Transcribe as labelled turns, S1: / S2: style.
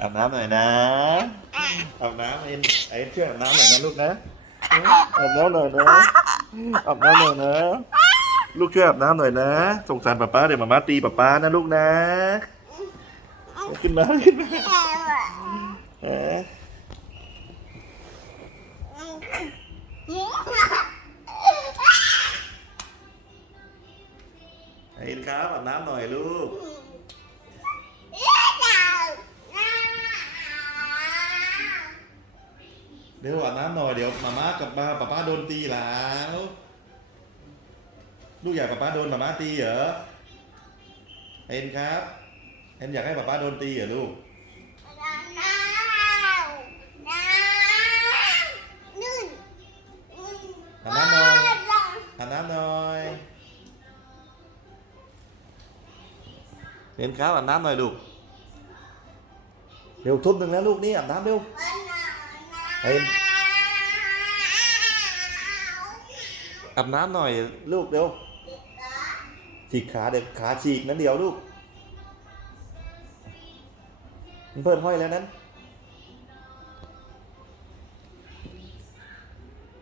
S1: อาบน้ำหน่อยนะอาบน้ำเอ็นไอ้ช่วยอาบน้ำหน่อยนะลูกนะอาบน้ำหน่อยนะอาบน้ำหน่อยนะ ลูกช่วยอาบน้ำหน่อยนะสงสารป๊าป๊าเดี๋ยวมาม่าตีป๊าป๊านะลูกนะ ขึ้นมาขึ้นมา อ๊ะเอ็นครับอาบน้ำหน่อยลูกเดี๋ยวอาบน้ำหน่อยเดี๋ยวมาม่ากับป้าป้าป้าโดนตีแล้วลูกอยากป้าป้าโดนมาม่าตีเหรอเอ็นครับเอ็นอยากให้ป้าป้าโดนตีเหรอลูกอาบน้ำหน่อยอาบน้ำหน่อย เอ็นครับอาบน้ำหน่อยลูกเร็วทุ่มหนึ่งแล้วลูกนี่อาบน้ำเร็วเอ็นอาบน้ำหน่อยลูกเร็วฉีกขาเด็กขาฉีกนั้นเดียวลูกมันเพิ่นห้อยแล้วนั้น